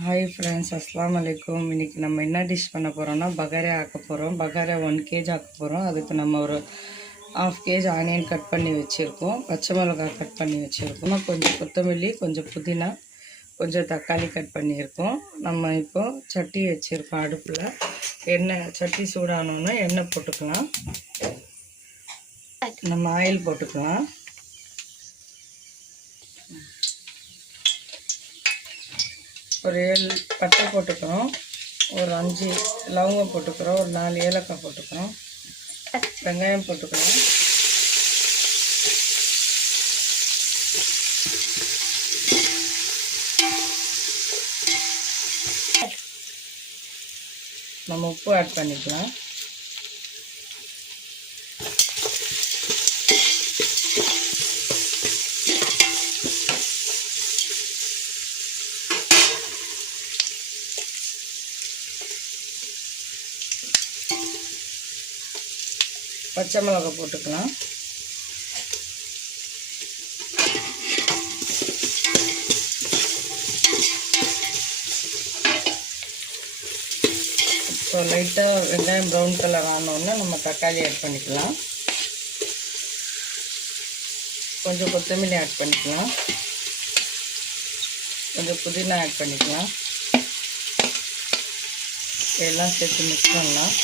Hi friends, அஸ்ஸலாமு அலைக்கும். இன்றைக்கி நம்ம என்ன டிஷ் பண்ண போகிறோம்னா பகாரே ஆக்க போகிறோம். பகாரே 1 kg ஆக்க போகிறோம். அதுக்கு நம்ம ஒரு 1/2 kg ஆனியன் கட் பண்ணி வச்சுருக்கோம், பச்சை மிளகாய் கட் பண்ணி வச்சுருக்கோம், கொஞ்சம் கொத்தமல்லி, கொஞ்சம் புதினா, கொஞ்சம் தக்காளி கட் பண்ணியிருக்கோம். நம்ம இப்போது சட்டி வச்சுருக்கோம் அடுப்பில். சட்டி சூடானோன்னா எண்ணெய் போட்டுக்கலாம். நம்ம ஆயில் போட்டுக்கலாம். ஒரு 7 பட்டை போட்டுக்கிறோம், ஒரு 5 லவங்கம் போட்டுக்கிறோம், ஒரு 4 ஏலக்காய் போட்டுக்கிறோம், வெங்காயம் போட்டுக்கிறோம், நம்ம உப்பு ஆட் பண்ணிக்கலாம். பச்சை மிளகாய் போட்டுக்கலாம். இப்போ லைட்டாக வெங்காயம் ப்ரௌன் கலர் ஆனோடனே நம்ம தக்காளி ஆட் பண்ணிக்கலாம். கொஞ்சம் கொத்தமல்லி ஆட் பண்ணிக்கலாம், கொஞ்சம் புதினா ஆட் பண்ணிக்கலாம். எல்லாம் சேர்த்து மிக்ஸ் பண்ணலாம்.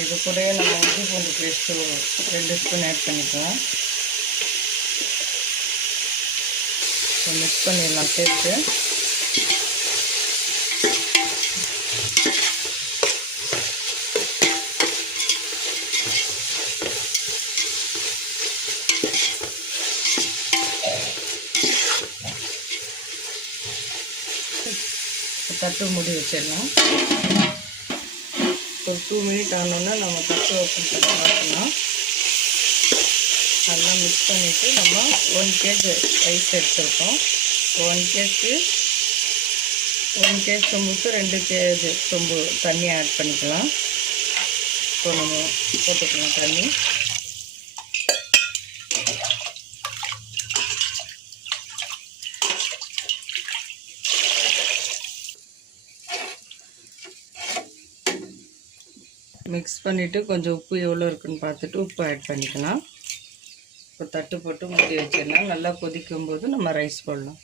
இது கூட நம்ம இஞ்சி பூண்டு பேஸ்ட்டு 2 ஸ்பூன் ஆட் பண்ணிக்கலாம். மிக்ஸ் பண்ணிடலாம் சேர்த்து. தட்டு மூடி வச்சிடலாம். ஒரு 2 மினிட் ஆனோன்னா நம்ம தட்டு ஓப்பன் பண்ணி பார்க்கலாம். நல்லா மிக்ஸ் பண்ணிவிட்டு நம்ம 1 kg ரைஸ் எடுத்துருக்கோம். 1 kg சொம்புக்கு 2 kg சொம்பு தண்ணி ஆட் பண்ணிக்கலாம். இப்போ நம்ம போட்டுக்கலாம் தண்ணி. மிக்ஸ் பண்ணிவிட்டு கொஞ்சம் உப்பு எவ்வளோ இருக்குன்னு பார்த்துட்டு உப்பு ஆட் பண்ணிக்கலாம். இப்போ தட்டு போட்டு மூடி வச்சிடலாம். நல்லா கொதிக்கும் போது நம்ம ரைஸ் போடலாம்.